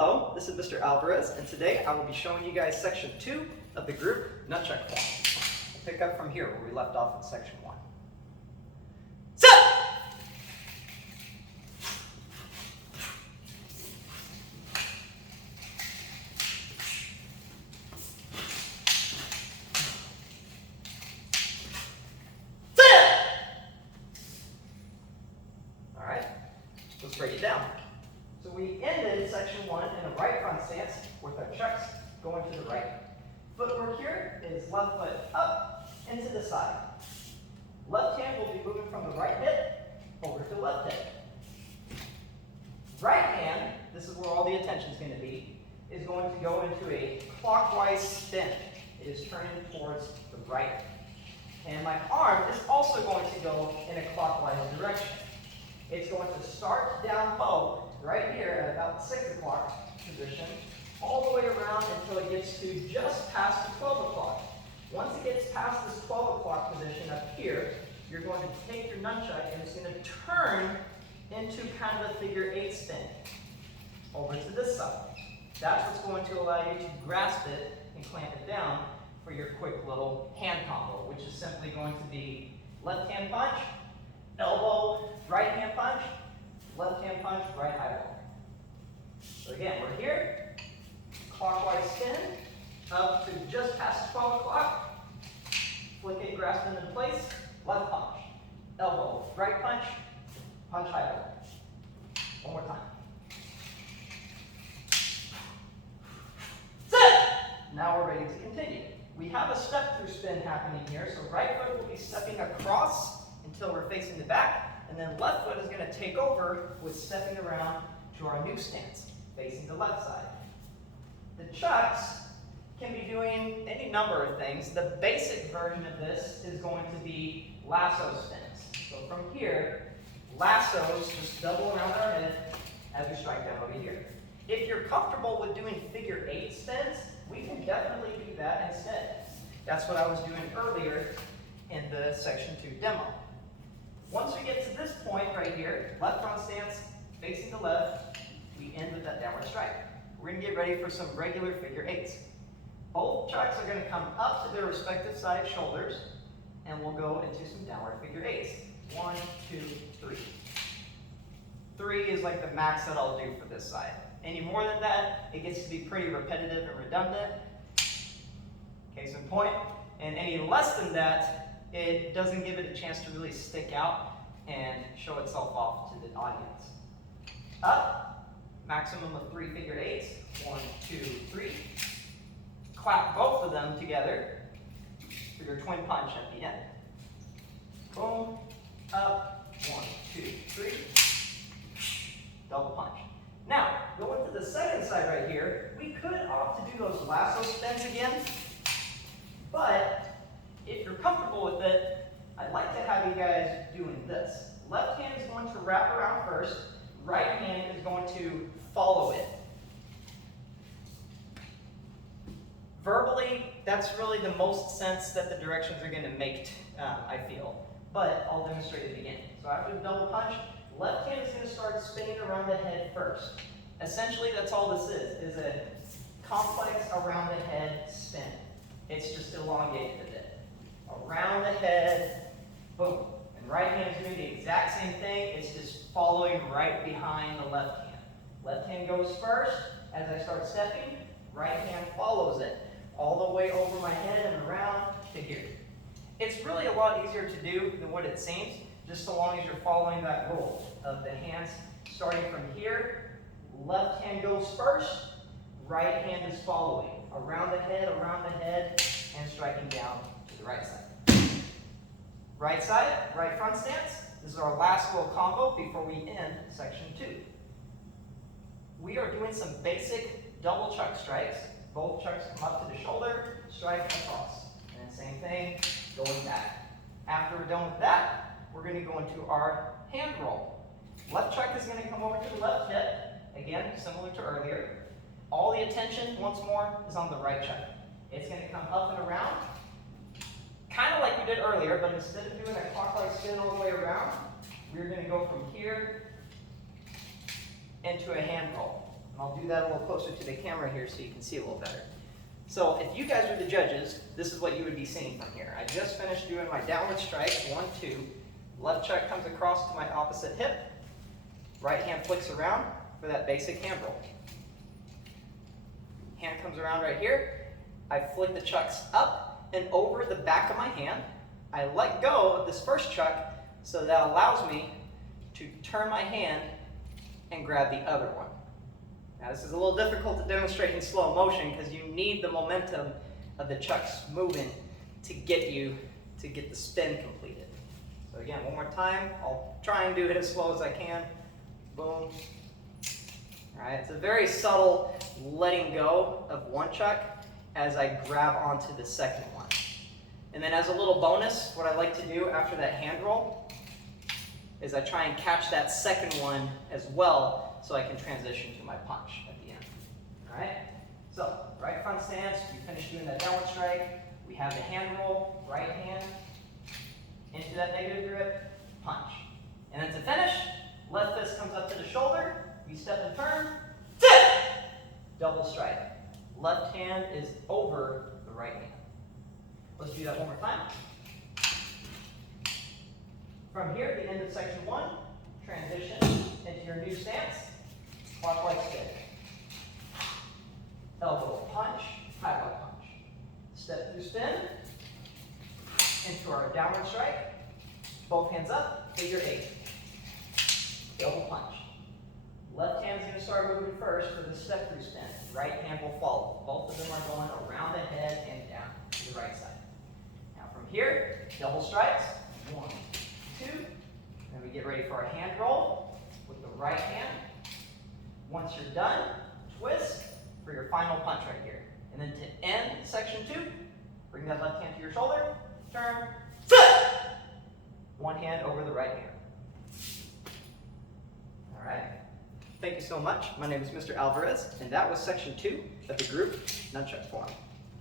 Hello, this is Mr. Alvarez, and today I will be showing you guys section 2 of the group Nunchux form. We'll pick up from here where we left off in section 1. Set! Alright, let's break it down. So we ended section 1 in a right front stance with our chucks going to the right. Footwork here is left foot up and to the side. Left hand will be moving from the right hip over to left hip. Right hand, this is where all the attention is going to be, is going to go into a clockwise spin. It is turning towards the right. And my arm is also going to go in a clockwise direction. It's going to start down low, right here at about 6 o'clock position, all the way around until it gets to just past the 12 o'clock. Once it gets past this 12 o'clock position up here, you're going to take your nunchuck and it's going to turn into kind of a figure 8 spin over to this side. That's what's going to allow you to grasp it and clamp it down for your quick little hand combo, which is simply going to be left hand punch, elbow, right hand punch, left hand punch, right eyeball. So again, we're here, clockwise spin, up to just past 12 o'clock, flick it, grasp it into place, left punch, elbow, right punch, punch eyeball. One more time. Sit! Now we're ready to continue. We have a step through spin happening here, so right foot will be stepping across until we're facing the back, and then left foot is going to take over with stepping around to our new stance, facing the left side. The chucks can be doing any number of things. The basic version of this is going to be lasso spins. So from here, lassos just double around our head as we strike down over here. If you're comfortable with doing figure 8 spins, we can definitely do that instead. That's what I was doing earlier in the section 2 demo. Once we get to this point right here, left front stance, facing the left, we end with that downward strike. We're going to get ready for some regular figure 8s. Both chucks are going to come up to their respective side shoulders, and we'll go into some downward figure 8s. 1, 2, 3. 3 is like the max that I'll do for this side. Any more than that, it gets to be pretty repetitive and redundant. Case in point. And any less than that, it doesn't give it a chance to really stick out and show itself off to the audience. Up, maximum of 3 figure 8s. 1, 2, 3. Clap both of them together for your twin punch at the end. Boom, up, 1, 2, 3. Double punch. Now, going to the second side right here, we could opt to do those lasso spins again, but if you're comfortable with it, I'd like to have you guys doing this. Left hand is going to wrap around first, right hand is going to follow it. Verbally, that's really the most sense that the directions are going to make, I feel, but I'll demonstrate it again. So after the double punch, left hand is going to start spinning around the head first. Essentially, that's all this is a complex around the head spin. It's just elongated a bit. Around the head, boom. And right hand is doing the exact same thing. It's just following right behind the left hand. Left hand goes first. As I start stepping, right hand follows it all the way over my head and around to here. It's really a lot easier to do than what it seems, just so long as you're following that rule of the hands starting from here. Left hand goes first, right hand is following. Around the head, and striking down to the right side. Right side, right front stance. This is our last little combo before we end section 2. We are doing some basic double chuck strikes. Both chucks come up to the shoulder, strike across. And same thing, going back. After we're done with that, we're going to go into our hand roll. Left chuck is going to come over to the left hip. Again, similar to earlier. All the attention, once more, is on the right chuck. It's going to come up and around, kind of like we did earlier, but instead of doing a clockwise spin all the way around, we're going to go from here into a hand roll. I'll do that a little closer to the camera here so you can see a little better. So if you guys were the judges, this is what you would be seeing from here. I just finished doing my downward strike, 1, 2. Left chuck comes across to my opposite hip. Right hand flicks around for that basic hand roll. Hand comes around right here. I flick the chucks up and over the back of my hand. I let go of this first chuck, so that allows me to turn my hand and grab the other one. Now this is a little difficult to demonstrate in slow motion because you need the momentum of the chucks moving to get the spin completed. So again, one more time, I'll try and do it as slow as I can. Boom. All right, it's a very subtle letting go of one chuck as I grab onto the second one. And then as a little bonus, what I like to do after that hand roll is I try and catch that second one as well so I can transition to my punch at the end. All right, so right front stance, you finish doing that downward strike. We have the hand roll, right hand into that negative grip, punch. And then to finish, left fist comes up to the shoulder, we step and turn, double strike. Left hand is over the right hand. Let's do that one more time. From here, the end of section 1, transition into your new stance, clockwise spin. Elbow punch, high low punch. Step through spin into our downward strike. Both hands up, figure 8. Double punch. Left hand's going to start moving first for the step through spin. Right hand will follow. Both of them are going around the head and down to the right side. Now from here, double strikes. 1, 2. Then we get ready for our hand roll with the right hand. Once you're done, twist for your final punch right here. And then to end section 2, bring that left hand to your shoulder, turn, one hand over the right hand. All right. Thank you so much. My name is Mr. Alvarez, and that was section 2 of the group Nunchux form.